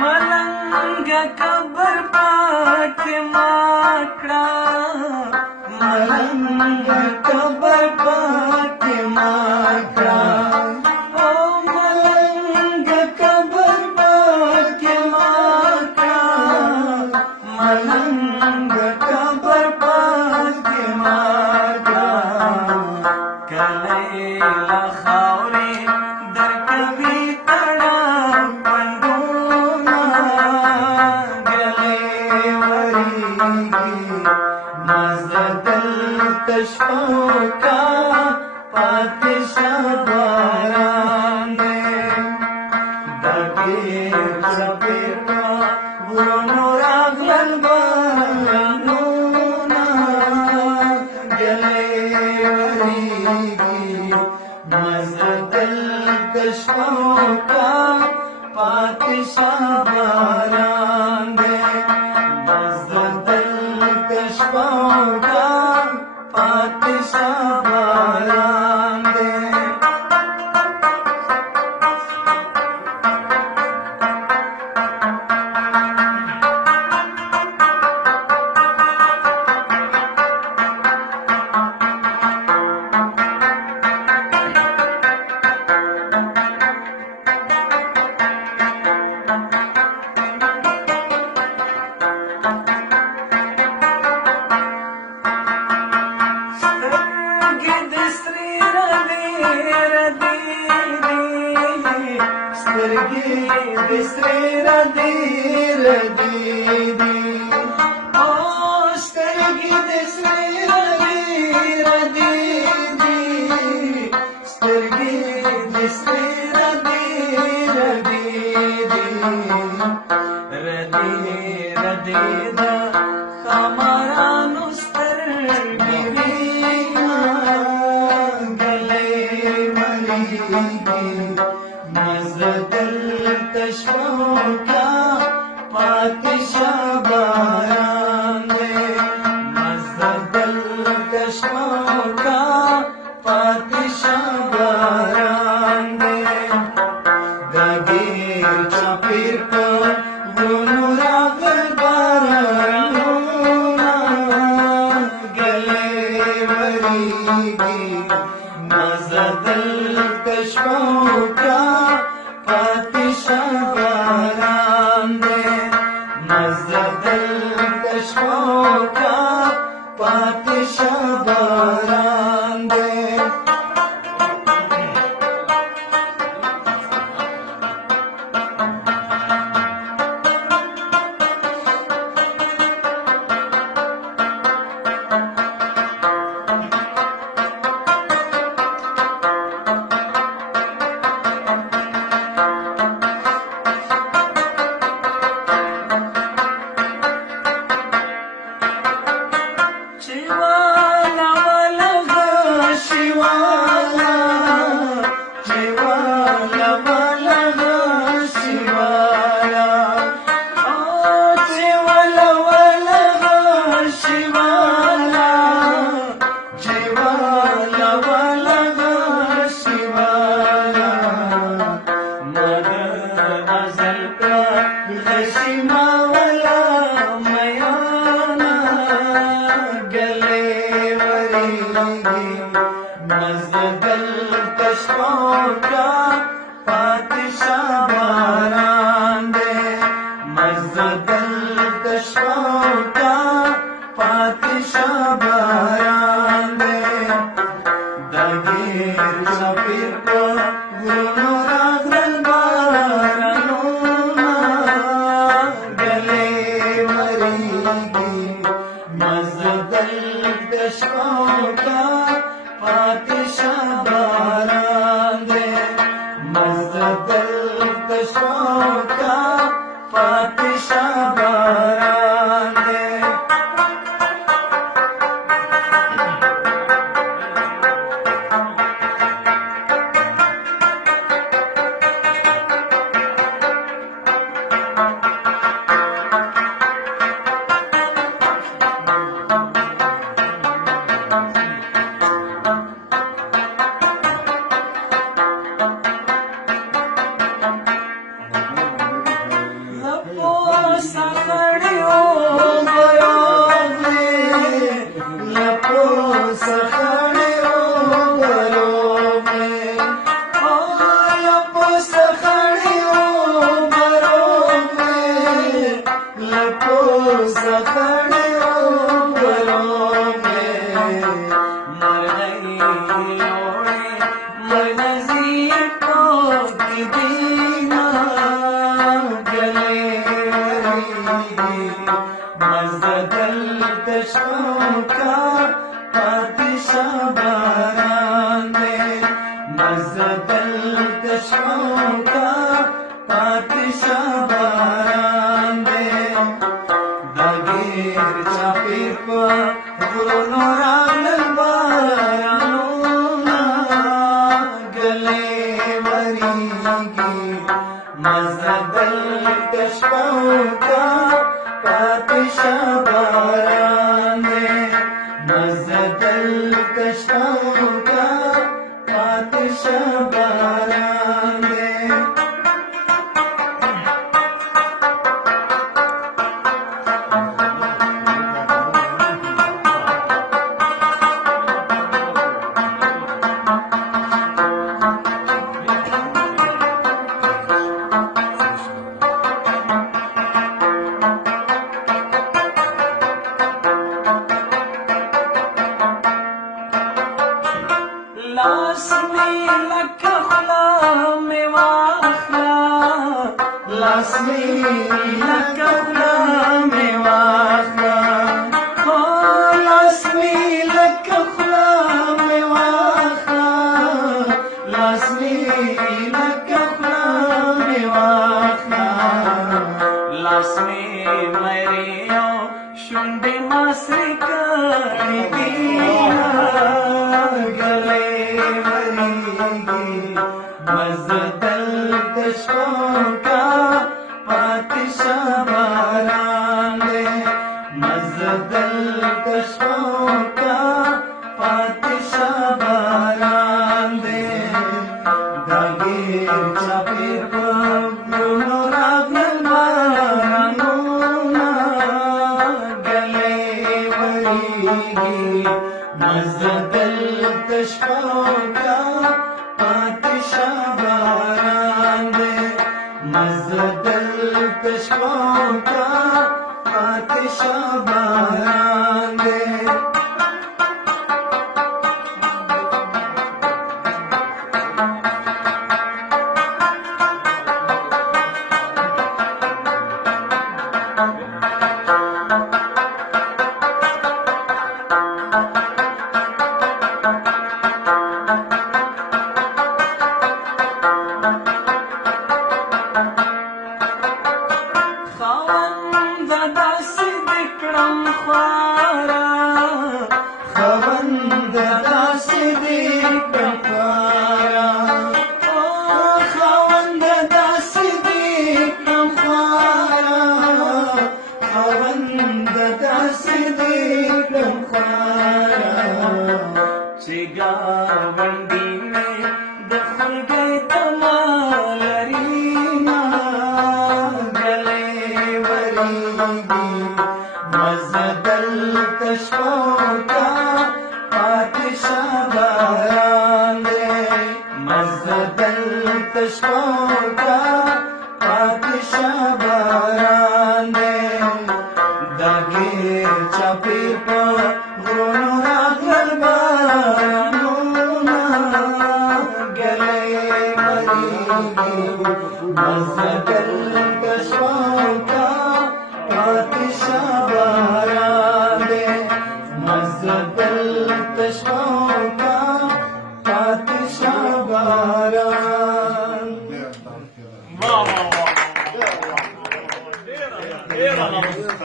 ملنګ قبر پاک ماکړه ملنګ قبر پاک ماکړه او ملنګ قبر پاک ماکړه ملنګ قبر پاک ماکړه کله لا خاورې درکوي تړه پندونه ګلې ورېږي مزه دلته شپو کا پاتې شه باران دی دا ډېر څپېړ کړه ورونو راغلل بارانونه ګلې ورېږي مزه دلته شپو کا پاتې شه باران دی مزه دلته شپو کا پاتې شه باران دی سترګې د سرې ردې ردې او سترګې د سرې ردې ردې سترګې د سرې ردې ردې ردې ردې د خمارانو سترګې ګلې ملېږي مزه دلته شپو کا پاتې شه باران دی مزه دلته شپو کا پاتې شه باران دی دا ډېر چاپېر کړه ورونو راغلل بارانونه ګلې ورېږي مزه دلته شپو کا پاتې شه باران دی مزه دلته شپو کا پاتې شه باران دی مزه دلته شپو کا پاتې شه باران دی مزه دلته شپو کا پاتې شه باران دی دا ډېر چاپېر کړه ورونو راغلل بارانونه ګلې ورېږي مزه دلته شپو کا پاتې شه باران دی مزه دلته شپو کا پاتې شه باران دی سخړیو بروغلې لپو سخړیو بروغلې او لپو سخړیو بروغلې لپو سخړیو بروغلې مرغۍ لوړې مرغزي ټوک دینا مزدل تشوکا پاتشا باران دے مزدل تشوکا پاتشا باران دے دگیر چاپیر پا غرونو راغل بارانونا گلے وریگی مزدل تشوکا پاتشا باران دے مزدل تشوکا پاتشا باران دے لاس میں لکھلا میں واخلا لاس میں لکھلا میں واخلا او لاس میں لکھلا میں واخلا لاس میں لکھلا میں واخلا لاس میں مریو شنڈے ماسر کری دینا مزدل تشوکا پاتشا باران دے مزدل تشوکا پاتشا باران دے داگیر چاپیر پاگرونو راگل بارانونا گلے وریگی مزدل تشوکا پاتشا باران دے مزدل تشوکا پاتشا باران دے गावंडी में दखल गए तमालरीना गले वरीगी मजदल तशोका पातशा बारान दे मजदल तशोका पातशा बारान दे दागीर चापीर पर गुनो रागल बारानोना गले मरीगी मजदल तशोका पातशा